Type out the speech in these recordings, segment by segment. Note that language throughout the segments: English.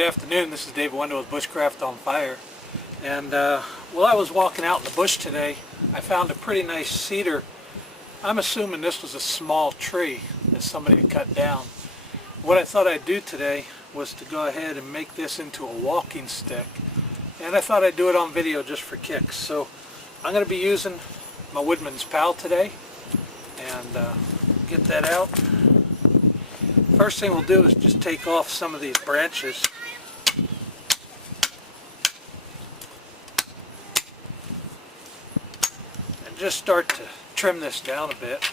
Good afternoon, this is David Wendell with BushcraftOnFire. And while I was walking out in the bush today, I found a pretty nice cedar. I'm assuming this was a small tree that somebody had cut down. What I thought I'd do today was to go ahead and make this into a walking stick. And I thought I'd do it on video just for kicks. So I'm going to be using my Woodman's Pal today and get that out. First thing we'll do is just take off some of these branches. And just start to trim this down a bit.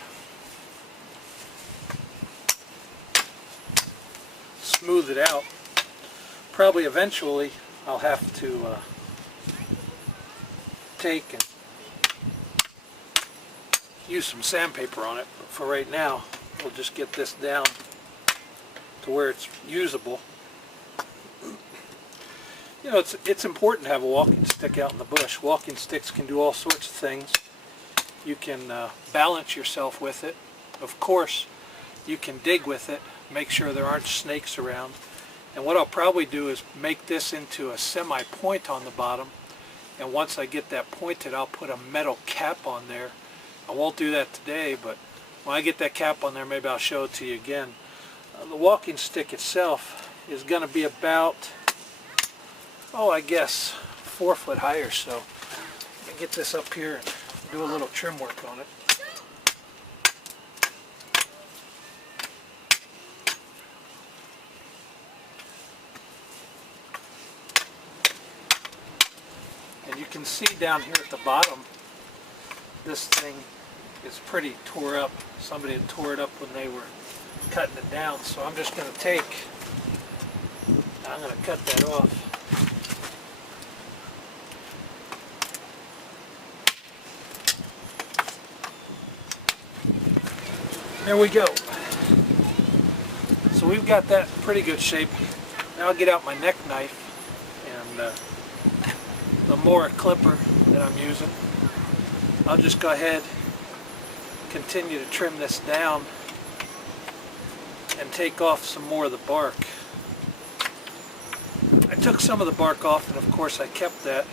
Smooth it out. Probably eventually I'll have to take and use some sandpaper on it, but for right now we'll just get this down to where it's usable. You know, it's important to have a walking stick out in the bush. Walking sticks can do all sorts of things. You can balance yourself with it. Of course, you can dig with it, make sure there aren't snakes around. And what I'll probably do is make this into a semi-point on the bottom, and once I get that pointed, I'll put a metal cap on there. I won't do that today, but when I get that cap on there, maybe I'll show it to you again. The walking stick itself is going to be about, I guess 4 foot high or so. Let me get this up here and do a little trim work on it. And you can see down here at the bottom, this thing is pretty tore up. Somebody had tore it up when they were cutting it down, so I'm just going to I'm going to cut that off. There we go. So we've got that in pretty good shape. Now I'll get out my neck knife and the Mora clipper that I'm using. I'll just go ahead, continue to trim this down and take off some more of the bark. I took some of the bark off, and of course I kept that,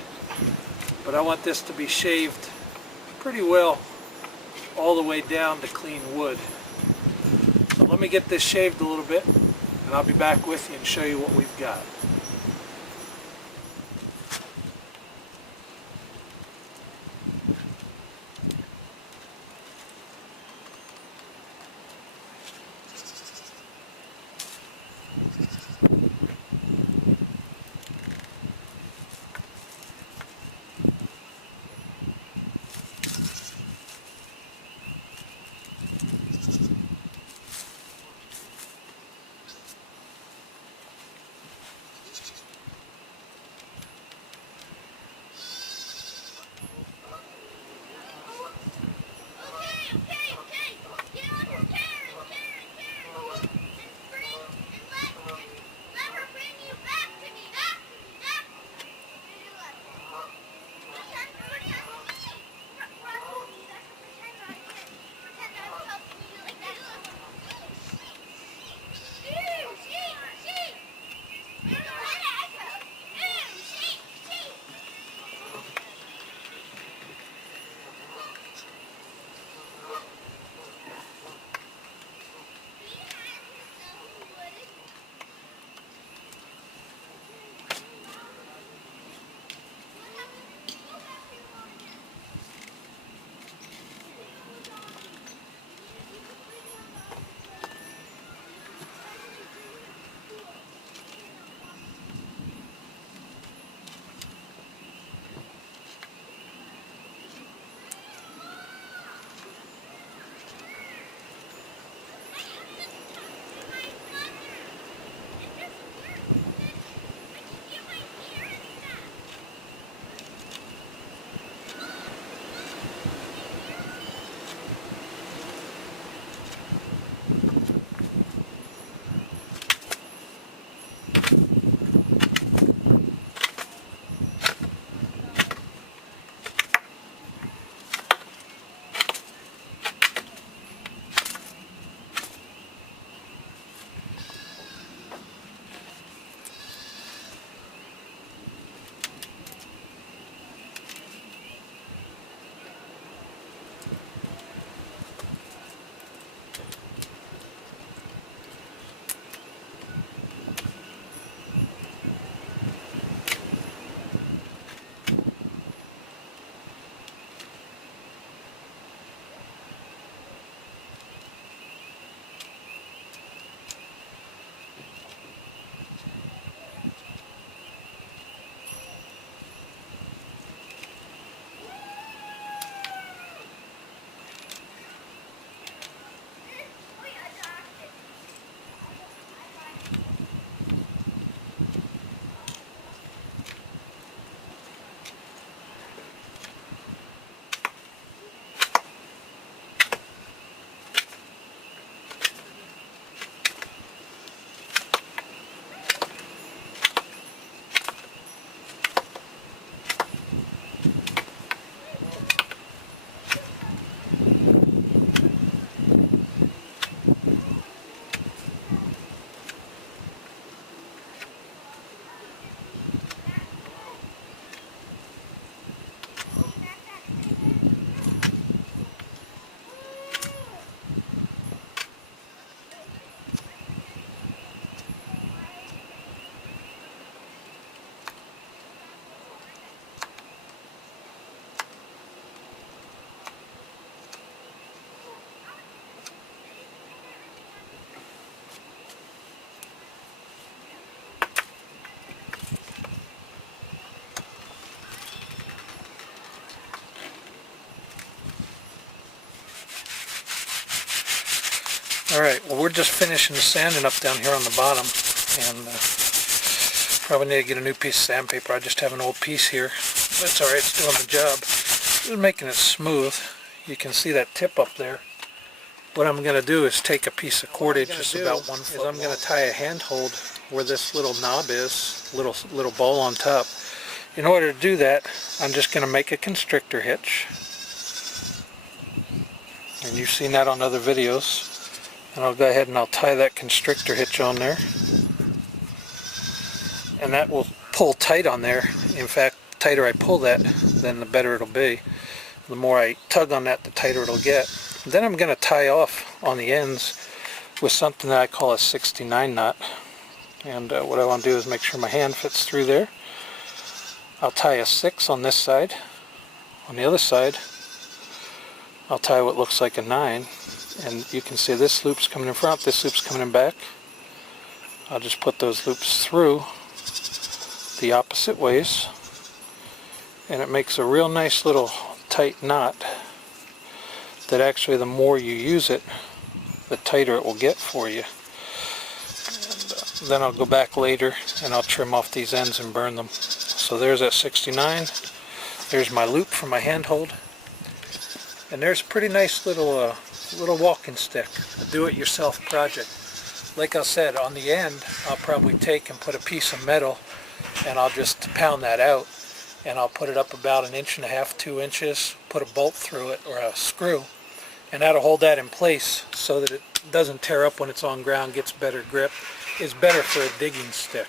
but I want this to be shaved pretty well all the way down to clean wood. So let me get this shaved a little bit, and I'll be back with you and show you what we've got. Alright, well we're just finishing the sanding up down here on the bottom, and probably need to get a new piece of sandpaper. I just have an old piece here. That's alright, it's doing the job. Just making it smooth. You can see that tip up there. What I'm going to do is take a piece of cordage, just about 1 foot. I'm going to tie a handhold where this little knob is, little ball on top. In order to do that, I'm just going to make a constrictor hitch. And you've seen that on other videos. And I'll go ahead and I'll tie that constrictor hitch on there. And that will pull tight on there. In fact, the tighter I pull that, then the better it'll be. The more I tug on that, the tighter it'll get. Then I'm going to tie off on the ends with something that I call a 69 knot. And what I want to do is make sure my hand fits through there. I'll tie a 6 on this side. On the other side, I'll tie what looks like a 9. And you can see this loop's coming in front, this loop's coming in back. I'll just put those loops through the opposite ways. And it makes a real nice little tight knot that actually the more you use it, the tighter it will get for you. And then I'll go back later and I'll trim off these ends and burn them. So there's that 69. There's my loop for my handhold. And there's a pretty nice little walking stick, a do-it-yourself project. Like I said, on the end I'll probably take and put a piece of metal and I'll just pound that out. And I'll put it up about 1.5 inches, 2 inches, put a bolt through it, or a screw, and that'll hold that in place so that it doesn't tear up when it's on ground, gets better grip. It's better for a digging stick.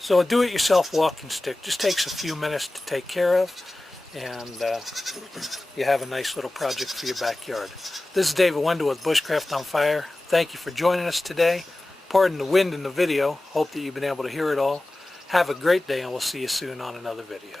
So a do-it-yourself walking stick just takes a few minutes to take care of, and you have a nice little project for your backyard. This is David Wendell with Bushcraft on Fire. Thank you for joining us today. Pardon the wind in the video. Hope that you've been able to hear it all. Have a great day, and we'll see you soon on another video.